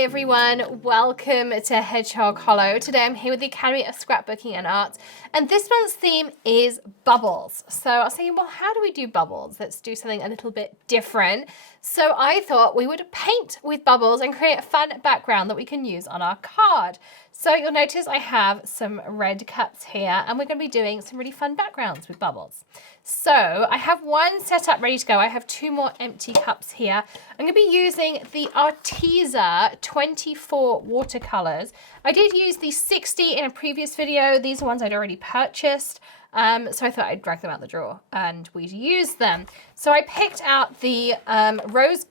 Hi everyone, welcome to Hedgehog Hollow. Today I'm here with the Academy of Scrapbooking and Art, and this month's theme is bubbles. So I was thinking, well, how do we do bubbles? Let's do something a little bit different. So I thought we would paint with bubbles and create a fun background that we can use on our card. So you'll notice I have some red cups here, and we're going to be doing some really fun backgrounds with bubbles. So I have one set up ready to go. I have two more empty cups here. I'm going to be using the ARTEZA 24 watercolors. I did use the 60 in a previous video. These are ones I'd already purchased. So I thought I'd drag them out the drawer and we'd use them. So I picked out the rose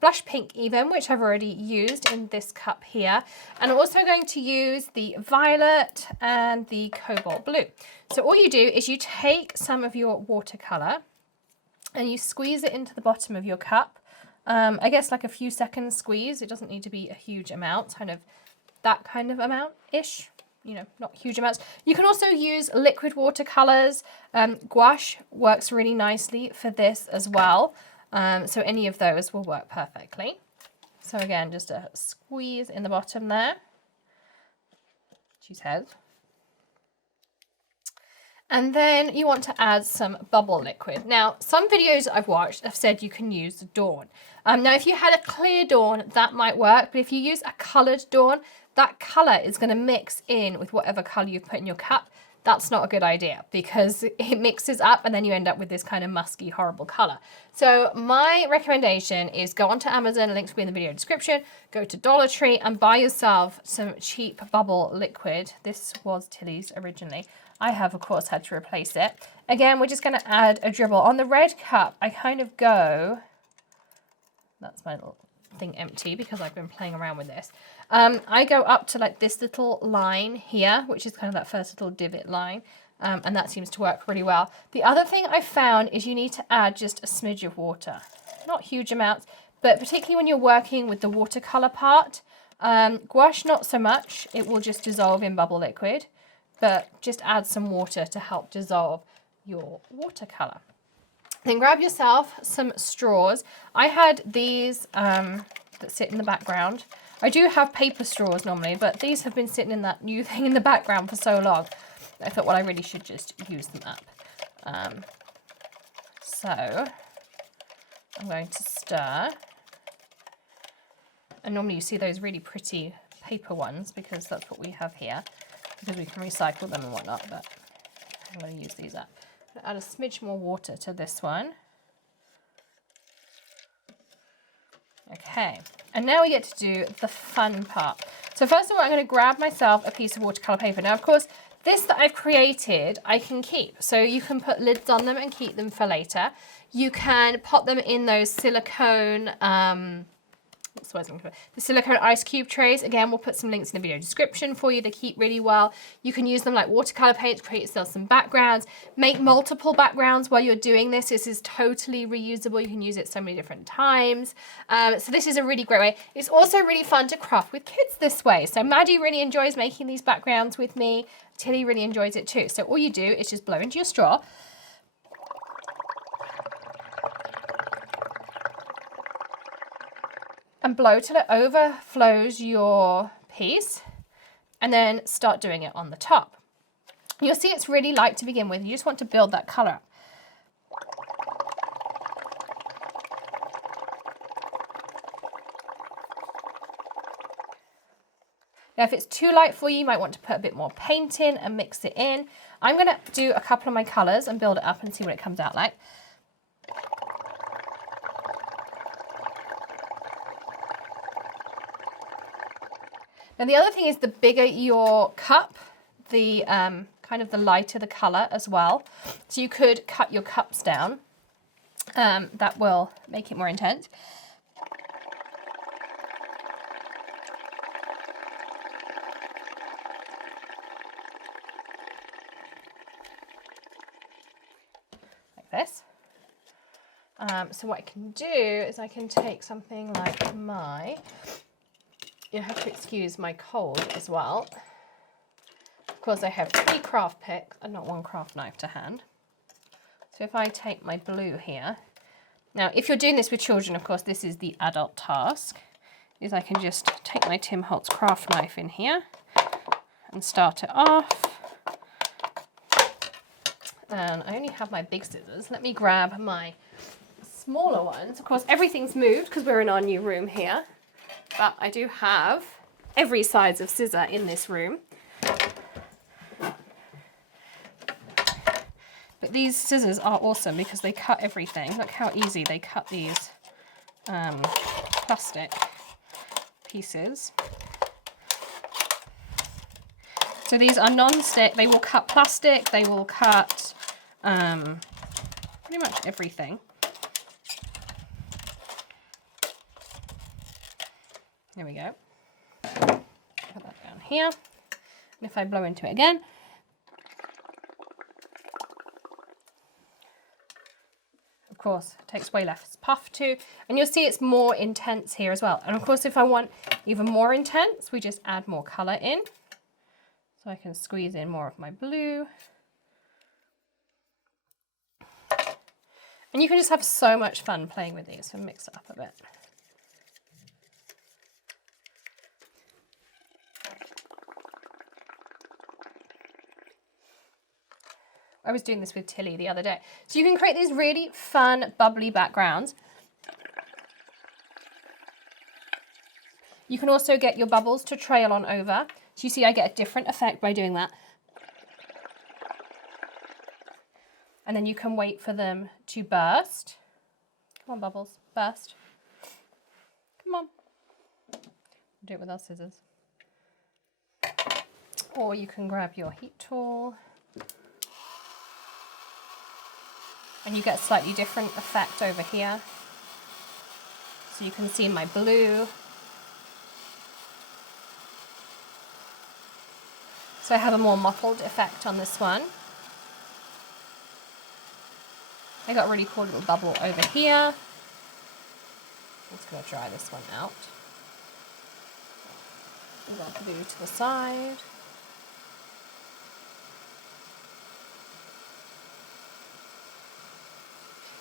blush pink even, which I've already used in this cup here. And I'm also going to use the violet and the cobalt blue. So all you do is you take some of your watercolor and you squeeze it into the bottom of your cup. I guess like a few seconds squeeze. It doesn't need to be a huge amount, kind of that kind of amount-ish. You know, not huge amounts. You can also use liquid watercolors. Gouache works really nicely for this as well. So any of those will work perfectly. So again, just a squeeze in the bottom there. Choose head. And then you want to add some bubble liquid. Now, some videos I've watched have said you can use Dawn. Now, if you had a clear Dawn, that might work. But if you use a coloured Dawn, that colour is going to mix in with whatever colour you've put in your cup. That's not a good idea because it mixes up and then you end up with this kind of musky, horrible colour. So my recommendation is go onto Amazon, links will be in the video description, go to Dollar Tree and buy yourself some cheap bubble liquid. This was Tilly's originally. I have, of course, had to replace it. Again, we're just going to add a dribble. On the red cup, I kind of go, that's my little thing empty because I've been playing around with this. I go up to like this little line here, which is kind of that first little divot line, and that seems to work really well. The other thing I found is you need to add just a smidge of water. Not huge amounts, but particularly when you're working with the watercolor part. Gouache, not so much. It will just dissolve in bubble liquid, but just add some water to help dissolve your watercolor. Then grab yourself some straws. I had these that sit in the background. I do have paper straws normally, but these have been sitting in that new thing in the background for so long. I thought, well, I really should just use them up. So I'm going to stir. And normally you see those really pretty paper ones because that's what we have here, because we can recycle them and whatnot, but I'm going to use these up. Add a smidge more water to this one. Okay, and now we get to do the fun part. So first of all, I'm going to grab myself a piece of watercolor paper. Now, of course, this that I've created, I can keep. So you can put lids on them and keep them for later. You can pop them in those silicone, the silicone ice cube trays. Again, we'll put some links in the video description for you. They keep really well. You can use them like watercolor paint to create yourself some backgrounds. Make multiple backgrounds while you're doing this. This is totally reusable. You can use it so many different times. So this is a really great way. It's also really fun to craft with kids this way. So Maddie really enjoys making these backgrounds with me. Tilly really enjoys it too. So all you do is just blow into your straw. And blow till it overflows your piece, and then start doing it on the top. You'll see it's really light to begin with. You just want to build that color up. Now, if it's too light for you, you might want to put a bit more paint in and mix it in. I'm going to do a couple of my colors and build it up and see what it comes out like. Now the other thing is the bigger your cup, the kind of the lighter the color as well. So you could cut your cups down. That will make it more intense. Like this. So what I can do is I can take something like you have to excuse my cold as well. Of course, I have 3 craft picks and not 1 craft knife to hand. So if I take my blue here, now if you're doing this with children, of course, this is the adult task, is I can just take my Tim Holtz craft knife in here and start it off. And I only have my big scissors. Let me grab my smaller ones. Of course, everything's moved because we're in our new room here, but I do have every size of scissor in this room. But these scissors are awesome because they cut everything. Look how easy they cut these plastic pieces. So these are non-stick. They will cut plastic. They will cut pretty much everything. There we go. Put that down here. And if I blow into it again, of course, it takes way less puff too. And you'll see it's more intense here as well. And of course, if I want even more intense, we just add more color in. So I can squeeze in more of my blue. And you can just have so much fun playing with these. So mix it up a bit. I was doing this with Tilly the other day. So you can create these really fun, bubbly backgrounds. You can also get your bubbles to trail on over. So you see I get a different effect by doing that. And then you can wait for them to burst. Come on, bubbles, burst. Come on. Do it with our scissors. Or you can grab your heat tool. And you get a slightly different effect over here. So you can see my blue. So I have a more mottled effect on this one. I got a really cool little bubble over here. I'm just going to dry this one out. Move that blue to the side.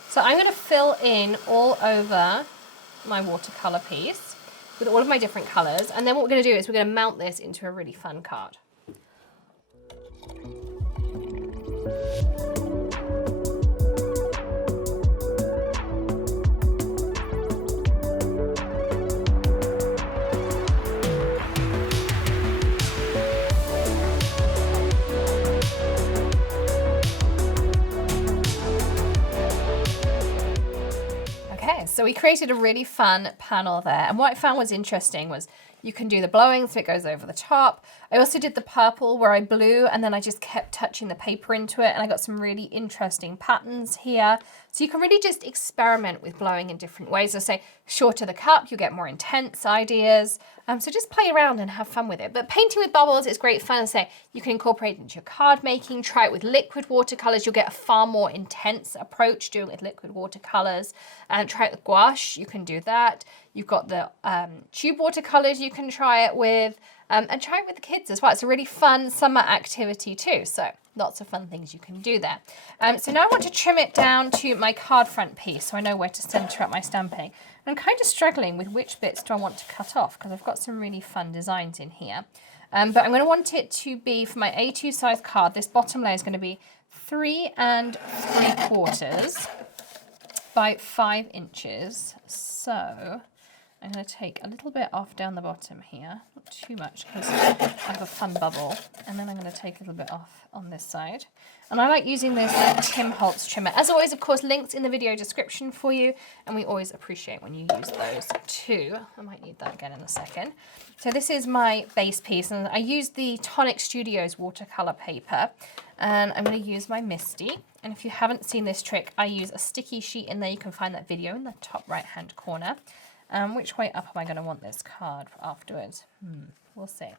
So I'm going to fill in all over my watercolor piece with all of my different colors. And then what we're going to do is we're going to mount this into a really fun card. So we created a really fun panel there, and what I found was interesting was you can do the blowing so it goes over the top. I also did the purple where I blew and then I just kept touching the paper into it, and I got some really interesting patterns here. So you can really just experiment with blowing in different ways. I say shorter the cup, you get more intense ideas. So just play around and have fun with it. But painting with bubbles is great fun. I say you can incorporate it into your card making, try it with liquid watercolors. You'll get a far more intense approach doing it with liquid watercolors. And try it with gouache, you can do that. You've got the tube watercolors you can try it with, and try it with the kids as well. It's a really fun summer activity too. So lots of fun things you can do there. So now I want to trim it down to my card front piece so I know where to center up my stamping. I'm kind of struggling with which bits do I want to cut off because I've got some really fun designs in here. But I'm going to want it to be, for my A2 size card, this bottom layer is going to be 3 3/4 by 5 inches. So I'm going to take a little bit off down the bottom here, not too much because I have a fun bubble, and then I'm going to take a little bit off on this side. And I like using this Tim Holtz trimmer. As always, of course, links in the video description for you, and we always appreciate when you use those too. I might need that again in a second. So this is my base piece, and I used the Tonic Studios watercolor paper, and I'm going to use my Misty. And if you haven't seen this trick, I use a sticky sheet in there. You can find that video in the top right hand corner. Which way up am I going to want this card afterwards? We'll see.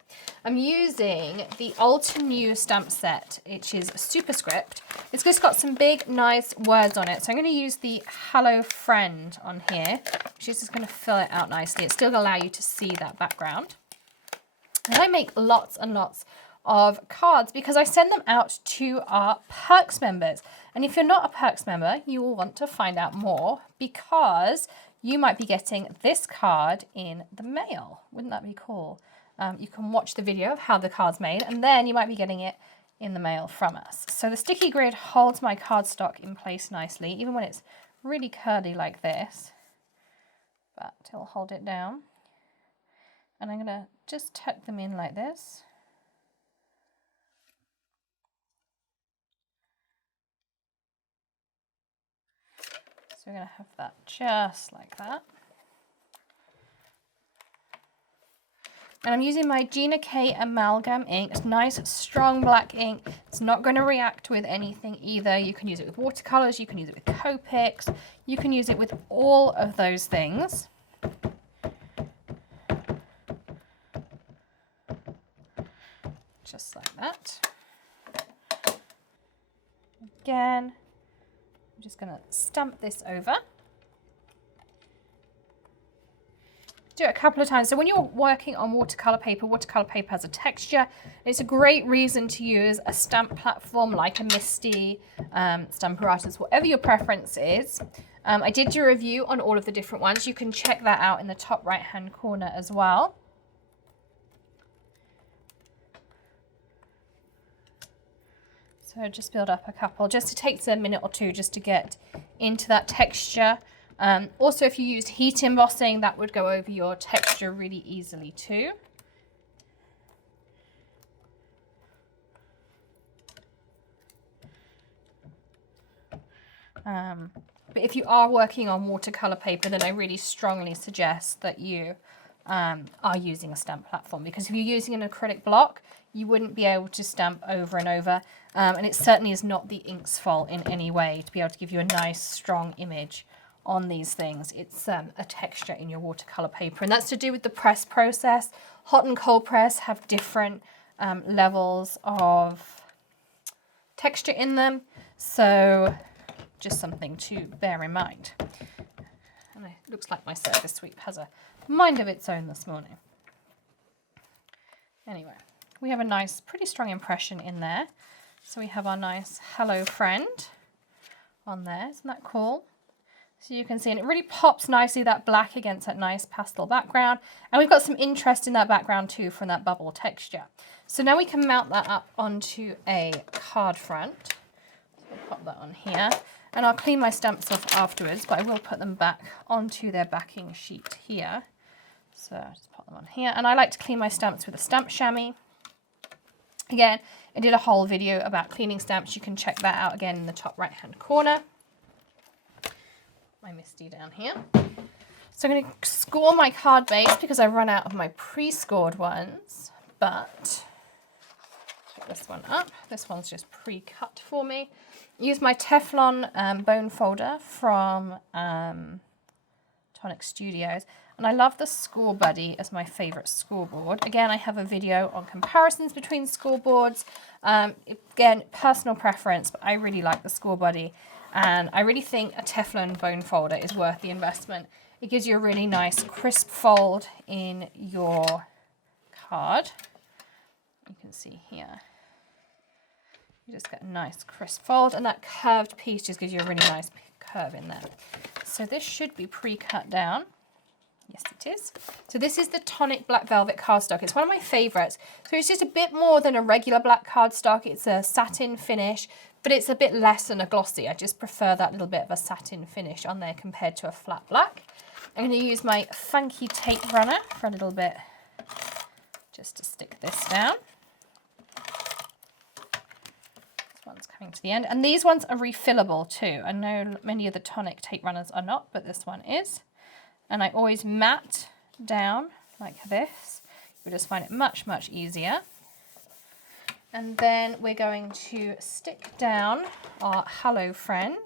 I'm using the old to new stamp set, which is Superscript. It's just got some big, nice words on it. So I'm going to use the Hello Friend on here, which is just going to fill it out nicely. It's still going to allow you to see that background. And I make lots and lots of cards because I send them out to our Perks members. And if you're not a Perks member, you will want to find out more because you might be getting this card in the mail. Wouldn't that be cool? You can watch the video of how the card's made, and then you might be getting it in the mail from us. So the sticky grid holds my cardstock in place nicely, even when it's really curly like this, but it'll hold it down. And I'm gonna just tuck them in like this. So we're gonna have that just like that. And I'm using my Gina K Amalgam ink. It's nice, strong black ink. It's not going to react with anything either. You can use it with watercolors, you can use it with Copics, you can use it with all of those things. Just like that. Again, I'm just going to stamp this over. Do it a couple of times. So when you're working on watercolor paper has a texture. It's a great reason to use a stamp platform like a Misty, Stamparatus, whatever your preference is. I did do a review on all of the different ones. You can check that out in the top right hand corner as well. So just build up a couple. Just it takes a minute or two just to get into that texture. Also, if you used heat embossing, that would go over your texture really easily too. But if you are working on watercolor paper, then I really strongly suggest that you are using a stamp platform, because if you're using an acrylic block, you wouldn't be able to stamp over and over. And it certainly is not the ink's fault in any way to be able to give you a nice, strong image on these things. It's a texture in your watercolor paper, and that's to do with the press process. Hot and cold press have different levels of texture in them, so just something to bear in mind. And it looks like my surface sweep has a mind of its own this morning. Anyway, we have a nice, pretty strong impression in there. So we have our nice hello friend on there. Isn't that cool? So you can see, and it really pops nicely, that black against that nice pastel background. And we've got some interest in that background too from that bubble texture. So now we can mount that up onto a card front. So we'll pop that on here. And I'll clean my stamps off afterwards, but I will put them back onto their backing sheet here. So I'll just pop them on here. And I like to clean my stamps with a stamp chamois. Again, I did a whole video about cleaning stamps. You can check that out again in the top right hand corner. My Misty down here. So I'm going to score my card base because I run out of my pre-scored ones, but put this one up. This one's just pre-cut for me. Use my Teflon bone folder from Tonic Studios, and I love the Score Buddy as my favorite scoreboard. Again, I have a video on comparisons between scoreboards. Again, personal preference, but I really like the Score Buddy. And I really think a Teflon bone folder is worth the investment. It gives you a really nice crisp fold in your card. You can see here. You just get a nice crisp fold, and that curved piece just gives you a really nice curve in there. So this should be pre-cut down. Yes, it is. So this is the Tonic Black Velvet cardstock. It's one of my favorites. So it's just a bit more than a regular black cardstock. It's a satin finish, but it's a bit less than a glossy. I just prefer that little bit of a satin finish on there compared to a flat black. I'm going to use my funky tape runner for a little bit just to stick this down. This one's coming to the end. And these ones are refillable too. I know many of the Tonic tape runners are not, but this one is. And I always mat down like this. You'll just find it much, much easier. And then we're going to stick down our hello friend.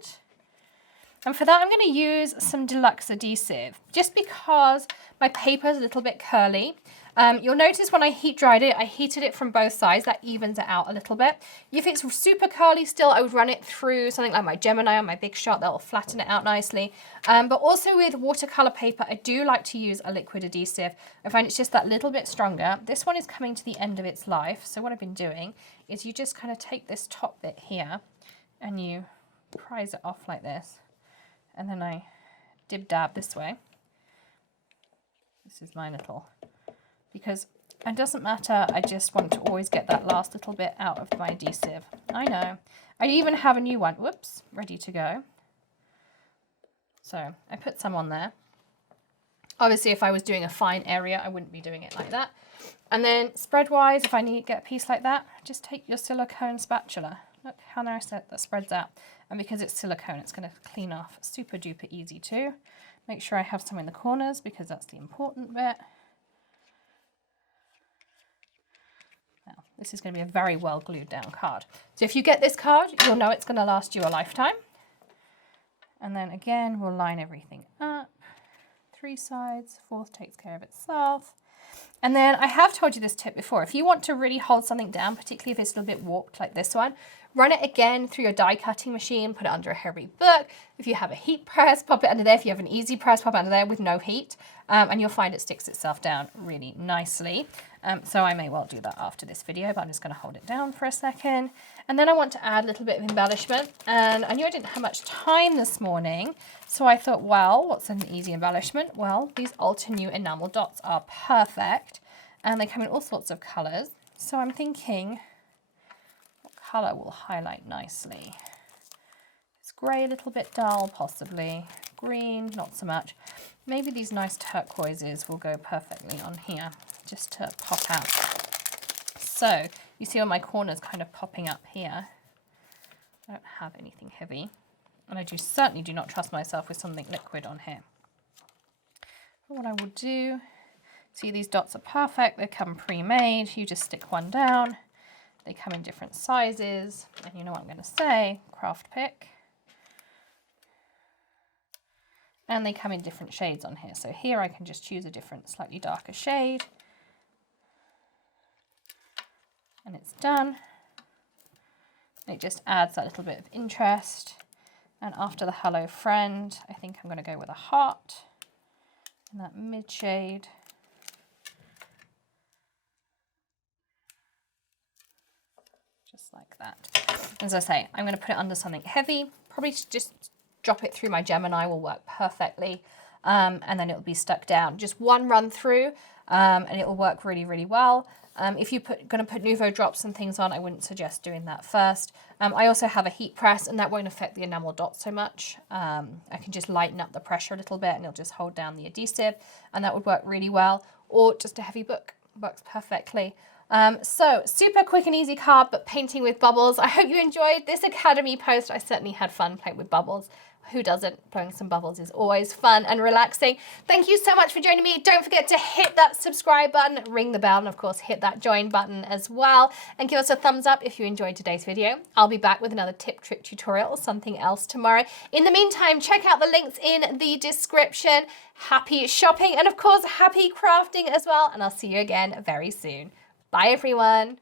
And for that, I'm going to use some deluxe adhesive, just because my paper is a little bit curly. You'll notice when I heat dried it, I heated it from both sides. That evens it out a little bit. If it's super curly still, I would run it through something like my Gemini or my Big Shot. That will flatten it out nicely. But also with watercolor paper, I do like to use a liquid adhesive. I find it's just that little bit stronger. This one is coming to the end of its life. So what I've been doing is you just kind of take this top bit here and you prise it off like this. And then I dib dab this way. This is my little, because it doesn't matter, I just want to always get that last little bit out of my adhesive. I know. I even have a new one, whoops, ready to go. So I put some on there. Obviously, if I was doing a fine area, I wouldn't be doing it like that. And then spread-wise, if I need to get a piece like that, just take your silicone spatula. Look how nice that spreads out. And because it's silicone, it's going to clean off super duper easy too. Make sure I have some in the corners because that's the important bit. Now, this is going to be a very well glued down card. So if you get this card, you'll know it's going to last you a lifetime. And then again, we'll line everything up. 3 sides, 4th takes care of itself. And then I have told you this tip before. If you want to really hold something down, particularly if it's a little bit warped like this one, run it again through your die cutting machine, put it under a heavy book. If you have a heat press, pop it under there. If you have an easy press, pop it under there with no heat. And you'll find it sticks itself down really nicely. So I may well do that after this video, but I'm just going to hold it down for a second. And then I want to add a little bit of embellishment. And I knew I didn't have much time this morning, so I thought, well, what's an easy embellishment? Well, these Ultra New enamel dots are perfect, and they come in all sorts of colors. So I'm thinking, what color will highlight nicely? It's gray, a little bit dull, possibly. Green, not so much. Maybe these nice turquoises will go perfectly on here, just to pop out. So you see all my corners kind of popping up here. I don't have anything heavy. And I certainly do not trust myself with something liquid on here. But what I will do, see these dots are perfect. They come pre-made. You just stick one down. They come in different sizes. And you know what I'm going to say, craft pick. And they come in different shades on here. So here I can just choose a different, slightly darker shade. And it's done. It just adds that little bit of interest. And after the hello friend, I think I'm going to go with a heart in that mid shade. Just like that. As I say, I'm going to put it under something heavy. Probably just drop it through my Gemini will work perfectly. And then it'll be stuck down. Just one run through and it'll work really, really well. If you're going to put Nuvo drops and things on, I wouldn't suggest doing that first. I also have a heat press and that won't affect the enamel dots so much. I can just lighten up the pressure a little bit and it'll just hold down the adhesive and that would work really well. Or just a heavy book works perfectly. So super quick and easy card, but painting with bubbles. I hope you enjoyed this Academy post. I certainly had fun playing with bubbles. Who doesn't? Blowing some bubbles is always fun and relaxing. Thank you so much for joining me. Don't forget to hit that subscribe button, ring the bell, and of course hit that join button as well. And give us a thumbs up if you enjoyed today's video. I'll be back with another tip, trick, tutorial or something else tomorrow. In the meantime, check out the links in the description. Happy shopping and of course happy crafting as well. And I'll see you again very soon. Bye everyone.